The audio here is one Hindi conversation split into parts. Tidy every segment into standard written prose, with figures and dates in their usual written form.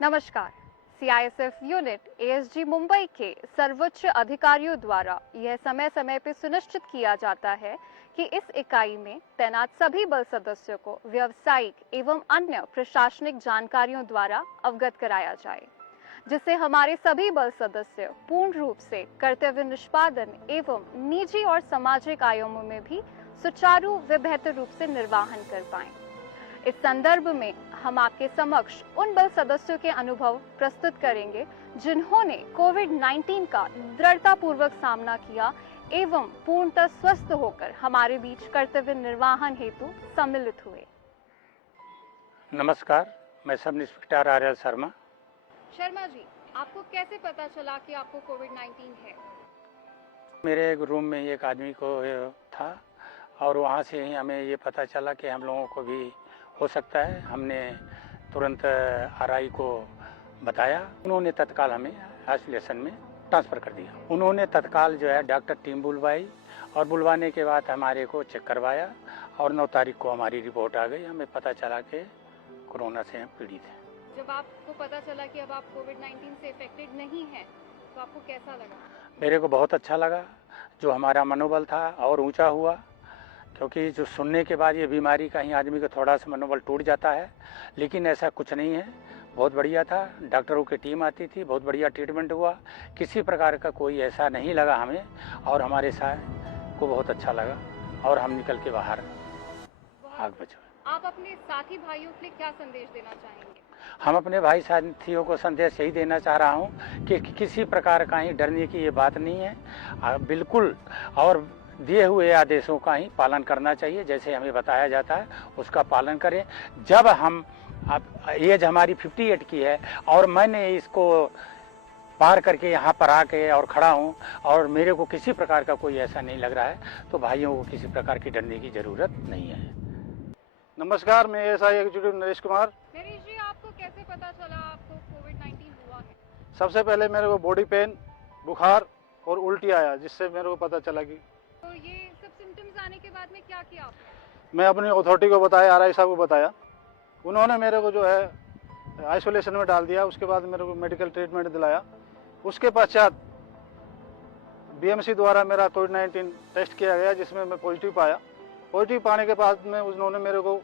नमस्कार। सीआईएसएफ यूनिट एएसजी मुंबई के सर्वोच्च अधिकारियों द्वारा यह समय समय पर सुनिश्चित किया जाता है कि इस इकाई में तैनात सभी बल सदस्यों को व्यावसायिक एवं अन्य प्रशासनिक जानकारियों द्वारा अवगत कराया जाए, जिससे हमारे सभी बल सदस्य पूर्ण रूप से कर्तव्य निष्पादन एवं निजी और सामाजिक आयामों में भी सुचारू व बेहतर रूप से निर्वहन कर पाएं। इस संदर्भ में हम आपके समक्ष उन बल सदस्यों के अनुभव प्रस्तुत करेंगे जिन्होंने कोविड-19 का दृढ़तापूर्वक सामना किया एवं पूर्णतः स्वस्थ होकर हमारे बीच कर्तव्य निर्वहन हेतु सम्मिलित हुए। नमस्कार, मैं सब इंस्पेक्टर आर्यल शर्मा। शर्मा जी, आपको कैसे पता चला कि आपको कोविड-19 है? मेरे एक रूम में एक आदमी को था और वहाँ से ही हमें ये पता चला कि हम लोगों को भी हो सकता है। हमने तुरंत आरआई को बताया, उन्होंने तत्काल हमें आइसोलेशन में ट्रांसफ़र कर दिया। उन्होंने तत्काल जो है डॉक्टर टीम बुलवाई और बुलवाने के बाद हमारे को चेक करवाया और 9 तारीख को हमारी रिपोर्ट आ गई। हमें पता चला कि कोरोना से हम पीड़ित हैं। जब आपको पता चला कि अब आप कोविड-19 से इफेक्टेड नहीं हैं, तो आपको कैसा लगा? मेरे को बहुत अच्छा लगा। जो हमारा मनोबल था और ऊंचा हुआ, क्योंकि जो सुनने के बाद ये बीमारी का ही आदमी का थोड़ा सा मनोबल टूट जाता है, लेकिन ऐसा कुछ नहीं है। बहुत बढ़िया था। डॉक्टरों की टीम आती थी, बहुत बढ़िया ट्रीटमेंट हुआ। किसी प्रकार का कोई ऐसा नहीं लगा हमें और हमारे साथ को बहुत अच्छा लगा और हम निकल के बाहर आग बचे। आप अपने साथी भाइयों के लिए क्या संदेश देना चाहेंगे? हम अपने भाई साथियों को संदेश यही देना चाह रहा हूँ कि किसी प्रकार का ही डरने की ये बात नहीं है। बिल्कुल और दिए हुए आदेशों का ही पालन करना चाहिए। जैसे हमें बताया जाता है उसका पालन करें। जब हम एज हमारी 58 की है और मैंने इसको पार करके यहाँ पर आके और खड़ा हूँ और मेरे को किसी प्रकार का कोई ऐसा नहीं लग रहा है, तो भाइयों को किसी प्रकार की डरने की ज़रूरत नहीं है। नमस्कार, मैं एएसआई एग्जीक्यूटिव नरेश कुमार। नरेश जी, आपको कैसे पता चला आपको कोविड-19 हुआ है? सबसे पहले मेरे को बॉडी पेन, बुखार और उल्टी आया, जिससे मेरे को पता चला कि तो ये सब सिम्टम्स आने के बाद में क्या किया आपने? मैं अपनी अथॉरिटी को बताया, आरआई साहब को बताया। उन्होंने मेरे को जो है आइसोलेशन में डाल दिया। उसके बाद मेरे को मेडिकल ट्रीटमेंट दिलाया। उसके पश्चात बीएमसी द्वारा मेरा कोविड-19 टेस्ट किया गया, जिसमें मैं पॉजिटिव पाया। पॉजिटिव पाने के बाद में उन्होंने मेरे को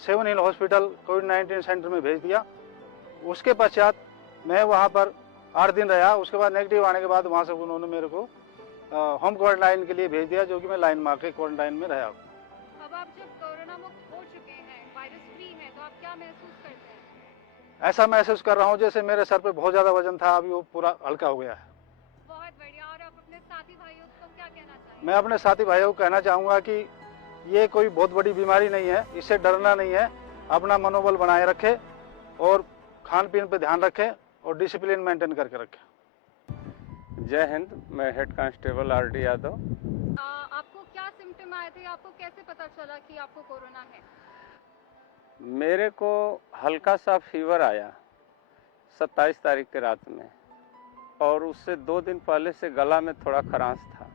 7 हिल हॉस्पिटल कोविड-19 सेंटर में भेज दिया। उसके पश्चात मैं वहाँ पर 8 दिन रहा। उसके बाद नेगेटिव आने के बाद वहाँ से उन्होंने मेरे को होम क्वारंटाइन के लिए भेज दिया, जो कि मैं लाइन मार के क्वारंटाइन में रहा। अब आप जब कोरोना मुक्त हो चुके हैं, वायरस फ्री हैं, तो आप क्या महसूस करते हैं? ऐसा महसूस कर रहा हूँ जैसे मेरे सर पे बहुत ज़्यादा वजन था, अभी वो पूरा हल्का हो गया है। बहुत बढ़िया। और आप अपने साथी भाइयों को क्या कहना चाहेंगे? मैं अपने साथी भाइयों को कहना चाहूँगा कि ये कोई बहुत बड़ी बीमारी नहीं है, इससे डरना नहीं है। अपना मनोबल बनाए रखें और खान पीन पे ध्यान रखें और डिसिप्लिन मेंटेन करके रखें। जय हिंद, मैं हेड कांस्टेबल आरडी यादव। आपको क्या सिम्टम आए थे? आपको कैसे पता चला कि आपको कोरोना है? मेरे को हल्का सा फीवर आया 27 तारीख के रात में, और उससे 2 दिन पहले से गला में थोड़ा खरांश था।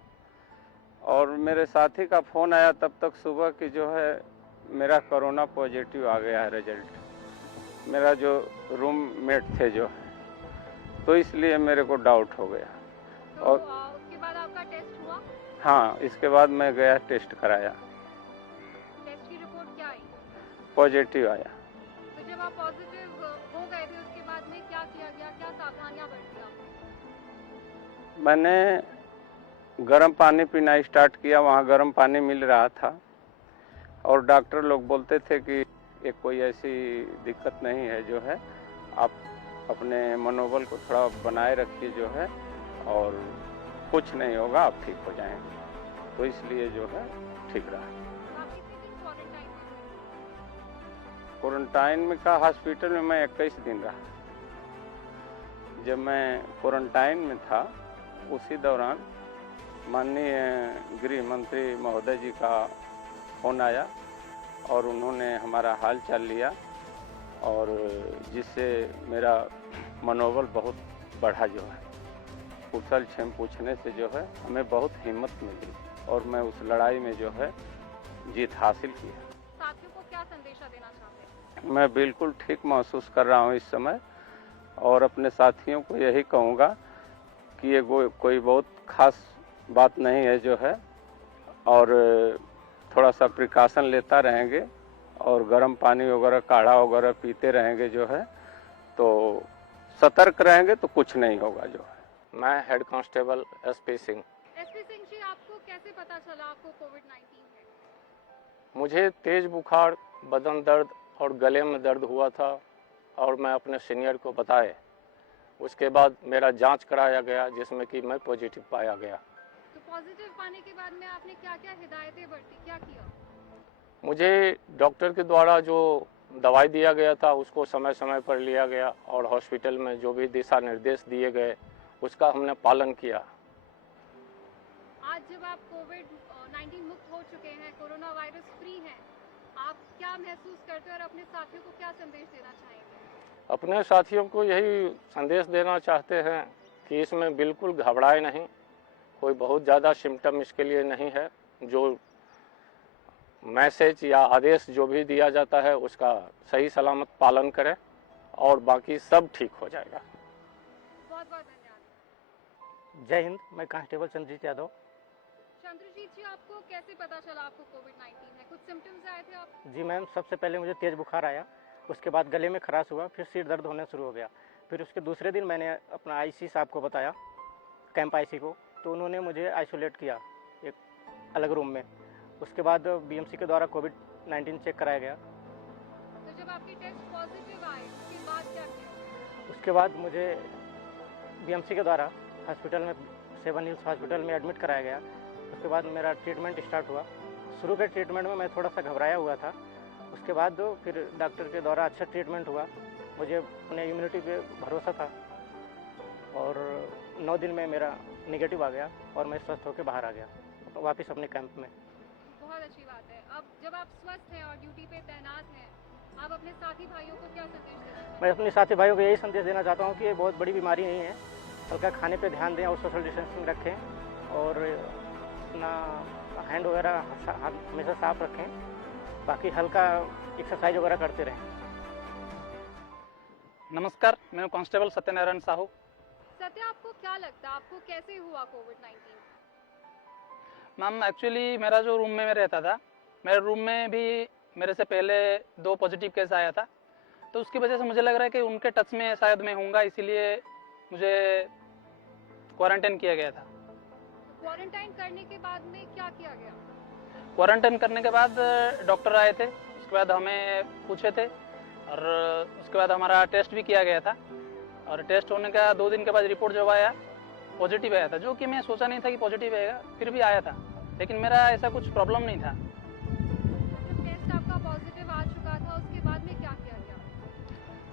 और मेरे साथी का फ़ोन आया तब तक सुबह की जो है मेरा कोरोना पॉजिटिव आ गया है रिजल्ट। मेरा जो रूममेट थे जो है, तो इसलिए मेरे को डाउट हो गया। तो और उसके बाद आपका टेस्ट हुआ? हाँ, इसके बाद मैं गया टेस्ट कराया, टेस्ट की रिपोर्ट क्या आई? पॉजिटिव आया। तो जब आप पॉजिटिव हो गए थे, उसके बाद में क्या किया गया? क्या सावधानियां बरती आपने? मैंने गर्म पानी पीना स्टार्ट किया। वहाँ गर्म पानी मिल रहा था और डॉक्टर लोग बोलते थे कि ये कोई ऐसी दिक्कत नहीं है, जो है आप अपने मनोबल को थोड़ा बनाए रखिए जो है, और कुछ नहीं होगा, आप ठीक हो जाएंगे। तो इसलिए जो है ठीक रहा। आप कितने दिन क्वारंटाइन में थे? क्वारंटाइन में का हॉस्पिटल में मैं 21 दिन रहा। जब मैं क्वारंटाइन में था उसी दौरान माननीय गृह मंत्री महोदय जी का फ़ोन आया और उन्होंने हमारा हाल चाल लिया, और जिससे मेरा मनोबल बहुत बढ़ा जो है। कुशल क्षेम पूछने से जो है हमें बहुत हिम्मत मिली और मैं उस लड़ाई में जो है जीत हासिल की है। साथियों को क्या संदेशा देना चाहते हैं? मैं बिल्कुल ठीक महसूस कर रहा हूँ इस समय। और अपने साथियों को यही कहूँगा कि ये कोई बहुत खास बात नहीं है जो है, और थोड़ा सा प्रिकॉशन लेता रहेंगे और गर्म पानी वगैरह काढ़ा वगैरह पीते रहेंगे जो है, तो सतर्क रहेंगे तो कुछ नहीं होगा जो है। मैं head constable SP Singh. SP Singh ji, आपको कैसे पता चला आपको कोविड-19 है? मुझे तेज बुखार, बदन दर्द और गले में दर्द हुआ था और मैं अपने सीनियर को बताए। उसके बाद मेरा जांच कराया गया जिसमें कि मैं पॉजिटिव पाया गया। तो पॉजिटिव पाने के बाद में आपने क्या-क्या हिदायतें बरती, क्या किया? मुझे डॉक्टर के द्वारा जो दवाई दिया गया था उसको समय समय पर लिया गया और हॉस्पिटल में जो भी दिशा निर्देश दिए गए उसका हमने पालन किया। आज जब आप कोविड-19 मुक्त हो चुके हैं, कोरोना वायरस फ्री हैं, आप क्या महसूस करते हैं और अपने साथियों को क्या संदेश देना चाहेंगे? अपने साथियों को यही संदेश देना चाहते हैं कि इसमें बिल्कुल घबराए नहीं। कोई बहुत ज़्यादा सिम्टम इसके लिए नहीं है। जो मैसेज या आदेश जो भी दिया जाता है उसका सही सलामत पालन करें और बाकी सब ठीक हो जाएगा। बहुत बहुत धन्यवाद। जय हिंद। मैं कांस्टेबल चंद्रजीत यादव। चंद्रजीत जी, आपको कैसे पता चला आपको कोविड-19 है? कुछ सिम्टम्स आए थे आप? जी मैम, सबसे पहले मुझे तेज़ बुखार आया, उसके बाद गले में खराश हुआ, फिर सिर दर्द होना शुरू हो गया। फिर उसके दूसरे दिन मैंने अपना आईसी साहब को बताया, कैंप आईसी को, तो उन्होंने मुझे आइसोलेट किया एक अलग रूम में। उसके बाद बीएमसी के द्वारा कोविड-19 चेक कराया गया। तो जब आपके टेस्ट पॉजिटिव आए उसके बाद क्या किया? उसके बाद मुझे बीएमसी के द्वारा हॉस्पिटल में, सेवन हिल्स हॉस्पिटल में एडमिट कराया गया। उसके बाद मेरा ट्रीटमेंट स्टार्ट हुआ। शुरू के ट्रीटमेंट में मैं थोड़ा सा घबराया हुआ था, उसके बाद फिर डॉक्टर के द्वारा अच्छा ट्रीटमेंट हुआ। मुझे अपने इम्यूनिटी पे भरोसा था और 9 दिन में मेरा नेगेटिव आ गया और मैं स्वस्थ होकर बाहर आ गया वापस अपने कैंप में। बहुत अच्छी बात है। अब जब आप स्वस्थ हैं और ड्यूटी पे तैनात हैं, आप अपने साथी भाइयों को क्या संदेश देना चाहते हैं? मैं अपने साथी भाइयों को यही संदेश देना चाहता हूँ कि ये बहुत बड़ी बीमारी नहीं है। हल्का खाने पे ध्यान दें और सोशल डिस्टेंसिंग रखें और अपना हैंड वगैरह हमेशा साफ रखें। बाकी हल्का एक्सरसाइज वगैरह करते रहें। नमस्कार, मैं कांस्टेबल सत्यनारायण साहू। सत्या, आपको क्या लगता है आपको कैसे हुआ कोविड-19? मैम, एक्चुअली मेरा जो रूम में मैं रहता था, मेरे रूम में भी मेरे से पहले 2 पॉजिटिव केस आया था, तो उसकी वजह से मुझे लग रहा है कि उनके टच में शायद मैं होऊंगा, इसीलिए मुझे क्वारंटाइन किया गया था। क्वारंटाइन करने के बाद में क्या किया गया? क्वारंटाइन करने के बाद डॉक्टर आए थे, उसके बाद हमें पूछे थे और उसके बाद हमारा टेस्ट भी किया गया था और टेस्ट होने का 2 दिन के बाद रिपोर्ट जब आया पॉजिटिव आया था, जो कि मैं सोचा नहीं था कि पॉजिटिव आएगा, फिर भी आया था, लेकिन मेरा ऐसा कुछ प्रॉब्लम नहीं था। जब टेस्ट आपका पॉजिटिव आ चुका था उसके बाद में क्या किया गया?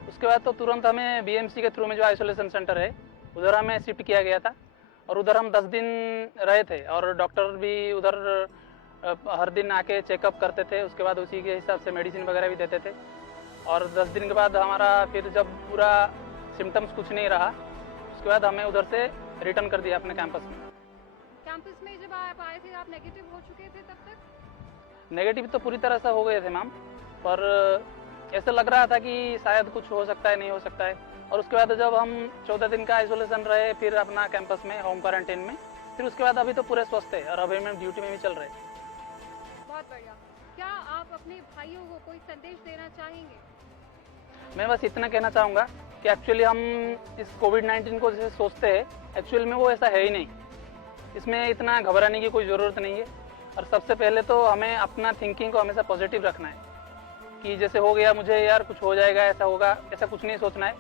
उसके बाद तो तुरंत हमें बीएमसी के थ्रू में जो आइसोलेशन सेंटर है उधर हमें शिफ्ट किया गया था और उधर हम 10 दिन रहे थे और डॉक्टर भी उधर हर दिन आके चेकअप करते थे। उसके बाद उसी के हिसाब से मेडिसिन वगैरह भी देते थे और 10 दिन के बाद हमारा फिर जब पूरा सिम्टम्स कुछ नहीं रहा उसके बाद हमें उधर से रिटर्न कर दिया अपने कैंपस में। कैंपस में जब आप आए थे आप नेगेटिव हो चुके थे तब तक? नेगेटिव तो पूरी तरह से हो गए थे मैम, पर ऐसा लग रहा था कि शायद कुछ हो सकता है, नहीं हो सकता है। और उसके बाद जब हम 14 दिन का आइसोलेशन रहे फिर अपना कैंपस में होम क्वारंटाइन में, फिर उसके बाद अभी तो पूरे स्वस्थ है और अभी हम ड्यूटी में भी चल रहे हैं। बहुत बढ़िया। क्या आप अपने भाइयों को कोई संदेश देना चाहेंगे? मैं बस इतना कहना चाहूँगा कि एक्चुअली हम इस कोविड-19 को जैसे सोचते हैं, एक्चुअल में वो ऐसा है ही नहीं। इसमें इतना घबराने की कोई ज़रूरत नहीं है और सबसे पहले तो हमें अपना थिंकिंग को हमेशा पॉजिटिव रखना है कि जैसे हो गया मुझे यार कुछ हो जाएगा, ऐसा होगा, ऐसा कुछ नहीं सोचना है।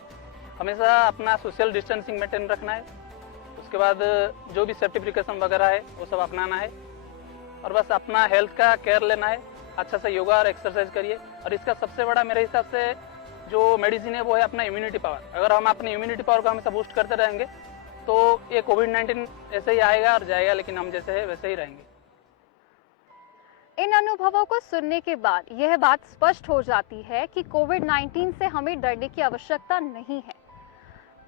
हमेशा अपना सोशल डिस्टेंसिंग मेंटेन रखना है। उसके बाद जो भी सेफ्टी प्रिकॉशन वगैरह है वो सब अपनाना है और बस अपना हेल्थ का केयर लेना है। अच्छा से योगा और एक्सरसाइज करिए और इसका सबसे बड़ा मेरे हिसाब से जो मेडिसिन है वो है अपना इम्यूनिटी पावर। अगर हम अपनी इम्यूनिटी पावर को हमेशा बूस्ट करते रहेंगे तो ये कोविड-19 ऐसे ही आएगा और जाएगा, लेकिन हम जैसे है वैसे ही रहेंगे। इन अनुभवों को सुनने के बाद यह बात स्पष्ट हो जाती है कि कोविड-19 से हमें डरने की आवश्यकता नहीं है,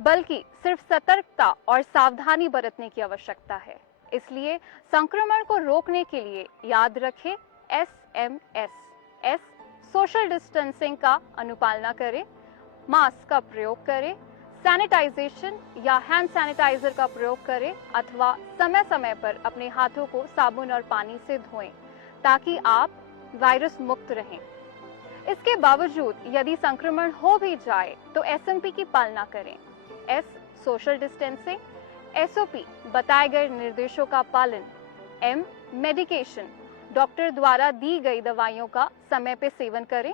बल्कि सिर्फ सतर्कता और सावधानी बरतने की आवश्यकता है। इसलिए संक्रमण को रोकने के लिए याद रखें SMS, सोशल डिस्टेंसिंग का अनुपालना करें, मास्क का प्रयोग करें, सैनिटाइजेशन या हैंड सैनिटाइजर का प्रयोग करें अथवा समय समय पर अपने हाथों को साबुन और पानी से धोएं ताकि आप वायरस मुक्त रहें। इसके बावजूद यदि संक्रमण हो भी जाए तो एसएमपी की पालना करें। एस सोशल डिस्टेंसिंग, एसओपी बताए गए निर्देशों का पालन, एम मेडिकेशन डॉक्टर द्वारा दी गई दवाइयों का समय पे सेवन करें,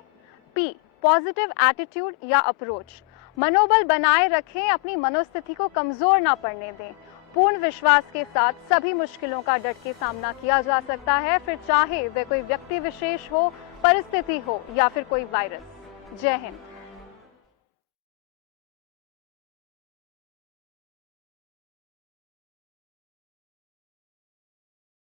पी पॉजिटिव एटीट्यूड या अप्रोच मनोबल बनाए रखें, अपनी मनोस्थिति को कमजोर ना पड़ने दें। पूर्ण विश्वास के साथ सभी मुश्किलों का डट के सामना किया जा सकता है, फिर चाहे वे कोई व्यक्ति विशेष हो, परिस्थिति हो या फिर कोई वायरस। जय हिंद।